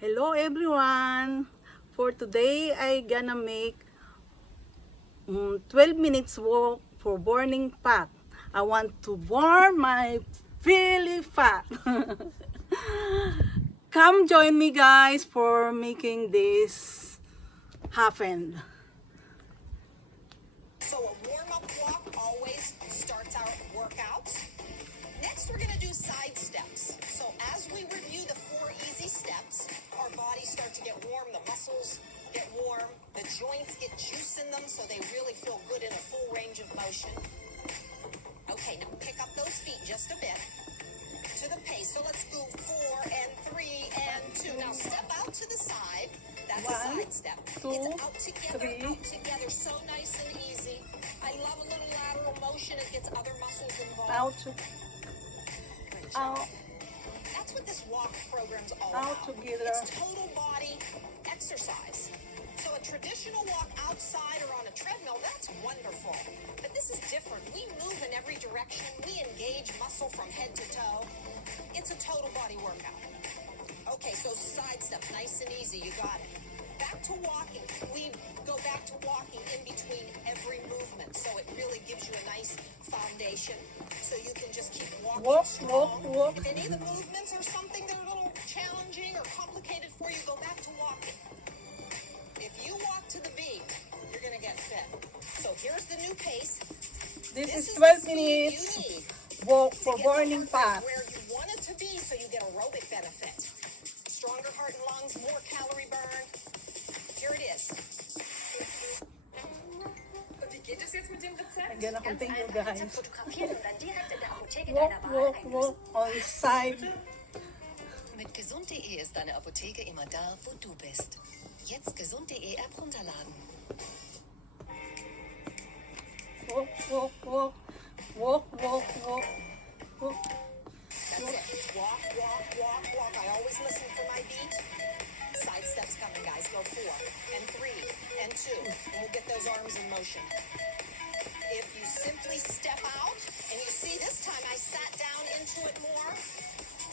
Hello everyone! For today, I gonna make 12 minutes walk for burning fat. I want to burn my belly fat. Come join me guys for making this happen. So a warm-up walk always starts our workouts. Next, we're going to do side steps. So as we review the 4 easy steps, our bodies start to get warm, the muscles get warm, the joints get juice in them so they really feel good in a full range of motion. Okay, now pick up those feet just a bit to the pace. So let's go 4 and 3 and 2. Now step out to the side. That's a side step. It's out together, so nice and easy. I love a little lateral motion. It gets other muscles involved. Out. That's what this walk program's all Out about. together. It's total body exercise. So a traditional walk outside or on a treadmill, that's wonderful. But this is different. We move in every direction. We engage muscle from head to toe. It's a total body workout. Okay, so side steps, nice and easy. You got it. Back to walking. We go back to walking in between every movement. So it really gives you a nice foundation. So you can just keep walking strong. Walk. If any of the movements are something that are a little challenging or complicated for you, go back to walking. If you walk to the beat, you're going to get fit. So here's the new pace. This is the 12 speed minutes you need walk to for get the burning heart fat. rate where you want it to be so you get aerobic benefit. Stronger heart and lungs, more calorie burn. Here it is. Und wie geht es jetzt mit dem Rezept? I'm gonna continue guys. Fotografieren und dann direkt in der Apotheke Walk, deiner Wahl walk on side. Mit gesund.de ist deine Apotheke immer da, wo du bist. Jetzt gesund.de App runterladen. Walk. That's it. Walk. I always listen for my beat. Side steps coming, guys. Go 4 and 3 and 2. And we'll get those arms in motion. If you simply step out, and you see this time I sat down into it more,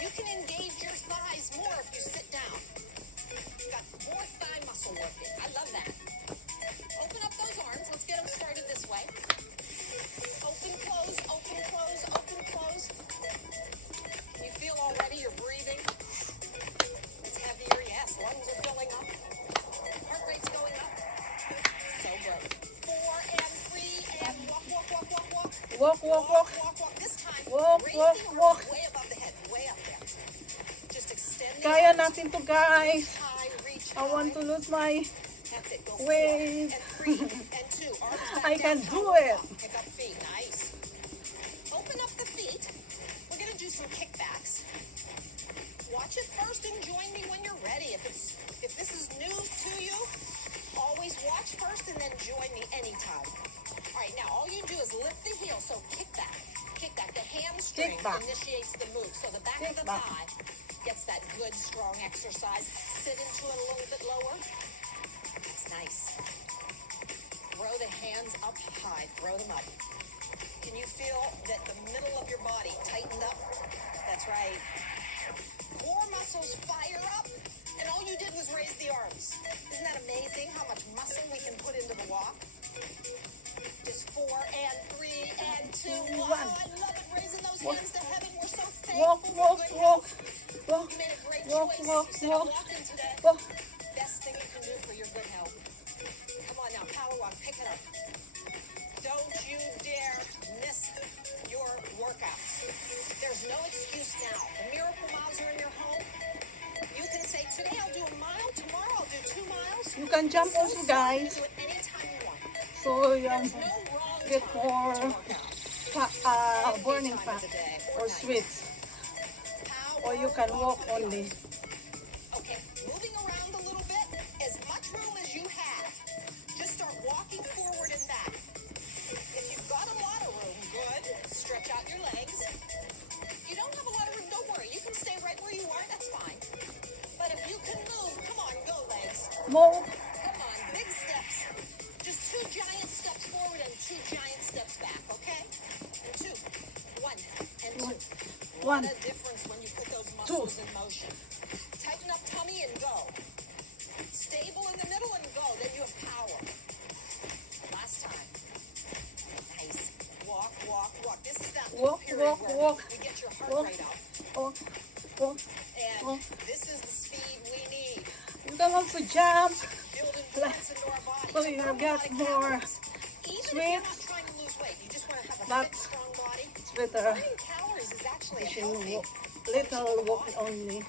you can engage your thighs more if you sit down. You've got more thigh muscle working. I love that. Open up those arms. Let's get them started this way. Open, close. You feel already you're breathing. It's heavier, yes. Lungs are filling up. Heart rate's going up. So good. 4 and 3 and walk. Walk. This time, Walk. raise the arms way above the head, way up there. Just extend the Kaya arms. natin to guys. High, reach I want to high. lose my That's it. Go 4 weight. and 3 and 2. Arms back I can down, do power it. up. Pick up feet. Nice. Open up the feet. We're going to do some kickbacks. Watch it first and join me when you're ready. If this is new to you, always watch first and then join me anytime. All right, now all you do is lift the heel. So kick back. The hamstring Kick back. initiates the move. So the back Kick of the back. thigh gets that good, strong exercise. Sit into it a little bit lower. That's nice. Throw the hands up high. Throw them up. Can you feel that the middle of your body tightened up? That's right. Core muscles fire up, and all you did was raise the arms. Isn't that amazing how much muscle we can put into the walk? Just 4 and 3 and 2. Wow, I love it. Raising those hands to heaven. We're so thankful for good health. You made a great choice. You said I'm walking today. Best thing you can do for your good health. Come on now, power walk. Pick it up. Don't you dare miss your workouts. There's no excuse now. The Miracle Miles are in your home. You can say, today I'll do a mile, tomorrow I'll do 2 miles. You can jump also guys. Do it anytime you want. So you There's no wrong get time more to work out. burning Any time fat of the day or night. sweets. Power Or you can walk walk. only. Okay, moving around a little bit, as much room as you have. Just start walking forward and back. If you've got a lot of room, good. Stretch out your legs. You don't have a lot of room, don't worry. You can stay right where you are, that's fine. But if you can move, come on, go legs. Move. Come on, big steps. Just 2 giant steps forward and 2 giant steps back, okay? And 2. 1 and 2. What One. a difference when you put those muscles in motion. Tighten up tummy and go. Stable in the middle and go. Then you have power. Last time. Nice. Walk, walk, walk. This is that little Walk, period walk, where walk. we get your heart Walk. rate up. Walk, walk. And Walk. this is the speed we need. You don't want to jump. Build endurance into our body. So you burn a get lot of more calories. Even if you're sweet. not trying to lose weight, you just want to have a But fit, strong body. It's better Burning calories is actually a if you healthy. walk, little walk only.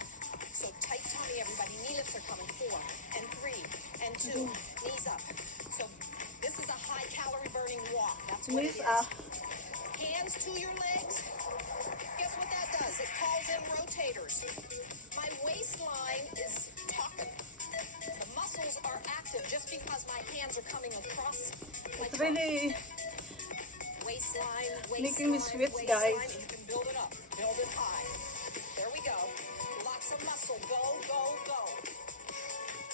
So tight tummy, everybody. Knee lifts are coming. 4 and 3 and 2. Knees up. So this is a high calorie burning walk. That's what Knees it is. up. Hands to your legs. Guess what that does? It calls in rotators. My waistline is talking. The muscles are active just because my hands are coming across my It's trunk. really Waistline, making me waistline, sweat, waistline, guys. and you can build it up. Build it high. There we go. Lots of muscle. Go, go, go.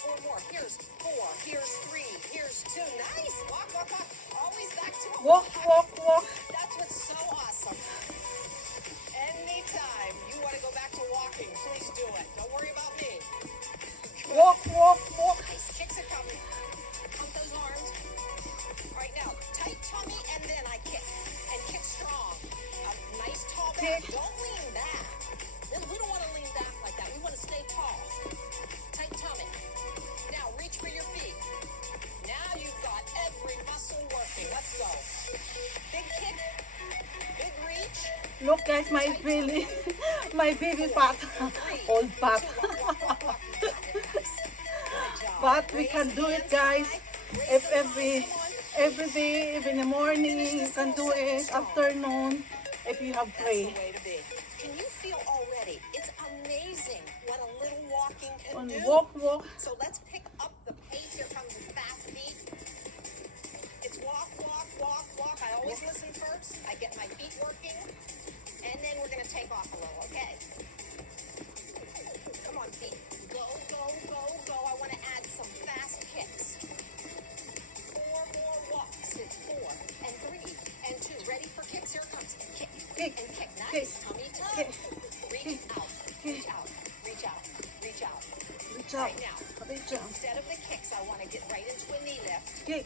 4 more. Here's 4. Here's 3. Here's 2. Nice. Walk, walk, walk. Always back to a walk, walk, walk. That's what's so awesome. Anytime you want to go back to walking, please do it. Don't worry about me. Walk, walk, walk. Nice. Kicks are coming. Pump those arms. All right, now, tight tummy, and then I kick. And kick strong. A nice tall back. Kick. Don't lean back. We don't want to lean back like that. We want to stay tall. Tight tummy. Now, reach for your feet. Now you've got every muscle working. Let's go. Big kick. Big reach. Look guys, my belly, my baby fat, old fat. But we can do it, guys. If every day, if in the morning, you can do it. Afternoon, if you have That's pray. the way to be. Can you feel already? It's amazing what a little walking can On do. walk, walk. So let's pick up the pace. Here comes the fast beat. It's walk, walk, walk, walk. I always listen first. I get my feet working. And then we're going to take off a little, okay? Come on, feet. Go, go, go, go. I want to add some fast kicks. 4 more walks. It's 4 and 3 and 2. Ready for kicks? Here it comes. Kick, Kick, and kick. Nice. kick, Tummy tuck. kick, Reach kick, out. Reach out. Reach out. Reach out. Reach out, Right now. reach out. Instead of the kicks, I want to get right into a knee lift. Kick.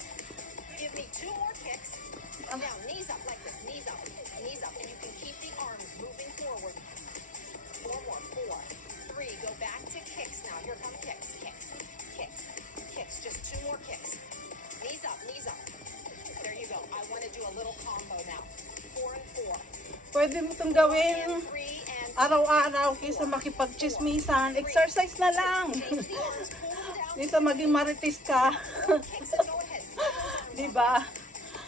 Give me 2 more kicks. Now, knees up like this. Knees up. Knees up. And you can keep the arms moving forward. 4 more. 4. 3. Go back to kicks now. Here come kicks. Kicks. Kicks. Kicks. Just 2 more kicks. Knees up. Knees up. There you go. I want to do a little combo now. 4 and 4. Pwede mo itong And gawin 3 and araw-araw kaysa makipagchismisan. Exercise na lang. change the arms. Pull them down. Kaysa maging marites ka. Kicks and go ahead. Pull those arms up. Diba?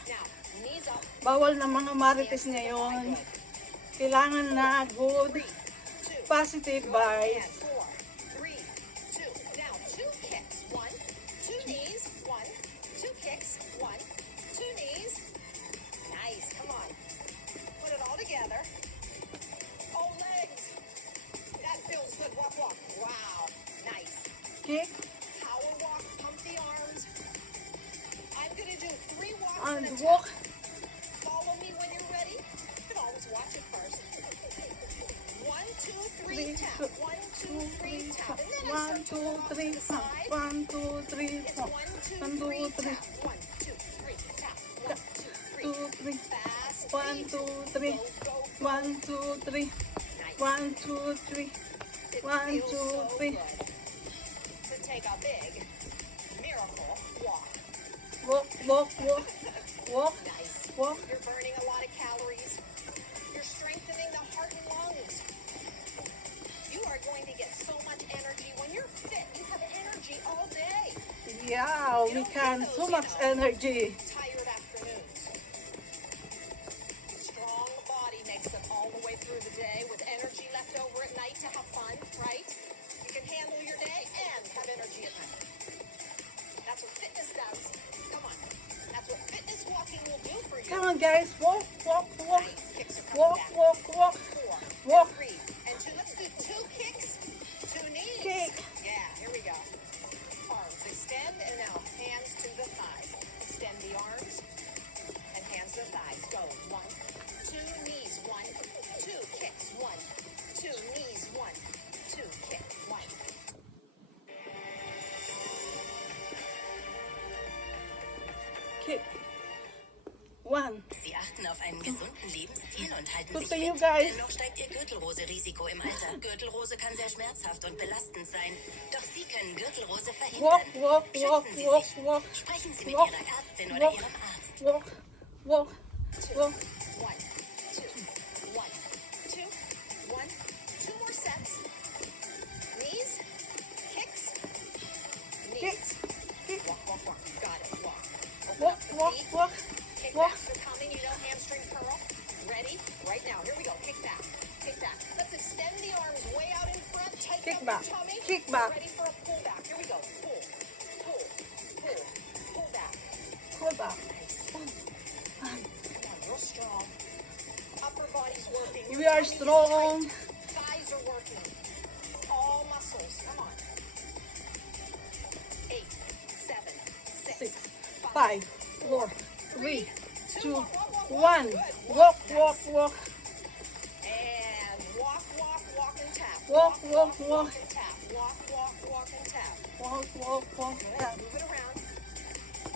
Now, knees up. Bawal na mga marites ngayon. Kailangan na good, 3, 2. positive And vibes. 4, 3, 2. Now 2 kicks. 1, 2 knees. 1, 2 kicks. 1, 2 knees. Nice. Come on. Put it all together. Oh, legs. That feels good. Walk, walk. Wow. Nice. Kick Power walk. Pump the arms. I'm going to do 3 walks and in a walk. tap. Follow me when you're ready. You can always watch it first. 1, 2, 3, tap. 1, 2, 3, tap. And then I One, start to two, walk to three, the side. 1, 2, 3, It's 1, 2, 1, 2, 3, 3, tap. 1, 2, 3, tap. 1, 2, 3. 2, 3, Fast 1, beat. 2, 3, Go, go, go. 1, 2, 3, Nice. 1, 2, 3, It 1, feels 2, so 3. good to take a big miracle walk. Walk, walk, walk, walk, Nice. walk. You're burning a lot of calories. You're strengthening the heart and lungs. You are going to get so much energy. When you're fit, you have energy all day. Yeah, we can. So much energy. Tired afternoons. Strong body makes it all the way through the day with energy left over at night to have fun, right? You can handle your day and have energy at night. That's what fitness does. Come on. That's what fitness walking will do for you. Come on, guys. Walk, walk, walk, Nice. Kicks are coming walk, back. walk, walk. 4, Walk. 3, and 2. Let's do 2 kicks, 2 knees. Kick. Yeah, here we go. Arms extend, and now hands to the thighs. Extend the arms and hands to the thighs. Go. 1, 2 knees. 1, 2 kicks. 1, 2 knees. 1, 2 kick. 1, kick. One. Sie achten auf einen gesunden Lebensstil und halten Good sich to you fit. guys. Dennoch steigt ihr Gürtelrose-Risiko im Alter. Gürtelrose kann sehr schmerzhaft und belastend sein. Doch Sie können Gürtelrose Walk, verhindern. walk, walk, Schützen Sie walk, sich. walk. Sprechen Sie mit Walk, Ihrer Ärztin oder walk, Ihrem Arzt. walk, walk, walk. 1, 2, 1, 2, 1. 2 more sets. Knees, kicks, knees. Kicks, kick, Walk, walk, walk. Got it. Walk. Open walk, up the walk, feet. walk, Kick walk. back to coming. You know, hamstring curl. Ready? Right now. Here we go. Kick back. Kick back. Let's extend the arms way out in front. Tighten Kick up back. your tummy. Kick back. Ready for a pull back. Here we go. Pull, pull, pull, pull back. Pull back. Come on, real strong. Upper body's working. We are Tummy's strong. tight. Thighs are working. All muscles. Come on. 8, 7, 6, 6, 5, 5, 4, 3, 2, walk, walk, 1. good. Walk, walk, walk. And walk, walk, walk and tap. Walk, walk, walk. and tap. Walk, walk, walk and tap. Walk, walk, walk. Good. Tap. Move it around.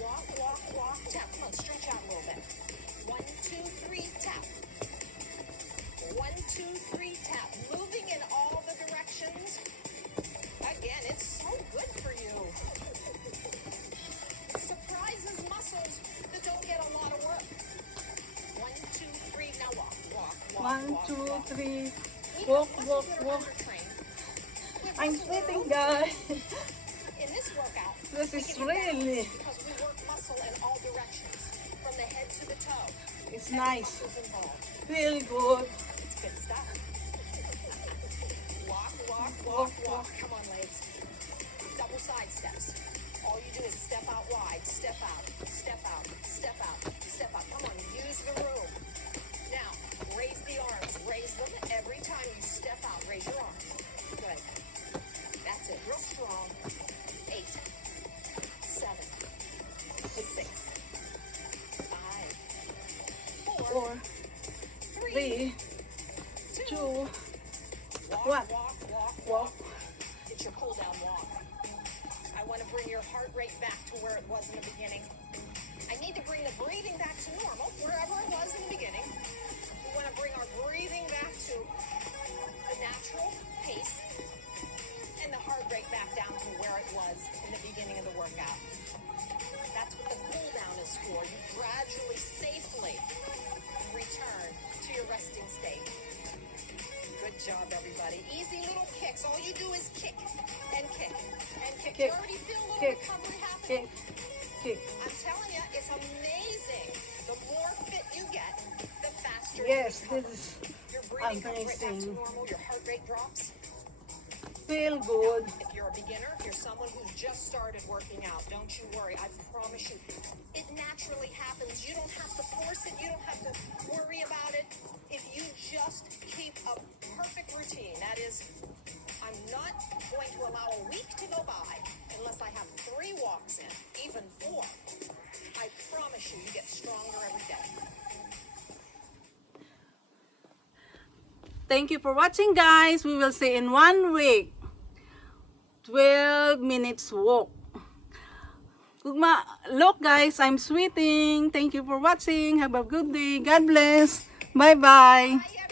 Walk, walk, walk, tap. Come on, stretch out a little bit. 1, 2, 3, tap. 1, 2, 3, tap. Moving in all the directions. Again, it's so good for you. It surprises muscles that don't get a lot of work. 1, 2, 3, now walk, walk, walk, 1, walk, 2, walk. 3. We Walk, have walk, muscles that are walk. undertrained. We have I'm muscles that are sweating, overtrained. guys. In this workout, This we is can do really, balance because we work muscle in all directions, from the head to the toe. it's Every nice. muscle's involved. Feel good. It's good stuff. Walk, walk, walk, Walk, walk. walk. Come on, legs. Double side steps. All you do is step out wide, step out, step out, step out, step out. Come on, use the room. Now, raise the arms. Raise them every time you step out. Raise your arms. Good. That's it. Real strong. 8, 7, 6, 5, 4, 4, 3, 3, 2, 2, walk, 1. walk, walk, Walk. It's your pull down walk. I want to bring your heart rate back to where it was in the beginning. I need to bring the breathing back to normal, wherever it was in the beginning. We want to bring our breathing back to a natural pace and the heart rate back down to where it was in the beginning of the workout. That's what the cool down is for. You gradually, safely return to your resting state. Good job, everybody. Easy little kicks. All you do is kick and kick and kick. Kick, You already feel a little kick, recovery happening. kick, kick. I'm telling you, it's amazing. The more fit you get, the faster Yes, you recover. this is Your breathing comes right back to amazing. normal. Your heart rate drops. Feel good. If you're a beginner, if you're someone who's just started working out, don't you worry. I promise you, it naturally happens. You don't have to force it. You don't have to worry about it. If you just keep a perfect routine, that is, I'm not going to allow a week to go by unless I have 3 walks in, even 4. I promise you, you get stronger every day. Thank you for watching, guys. We will see in 1 week. 12 minutes walk. Look, guys, I'm sweating. Thank you for watching. Have a good day. God bless. Bye-bye. Bye,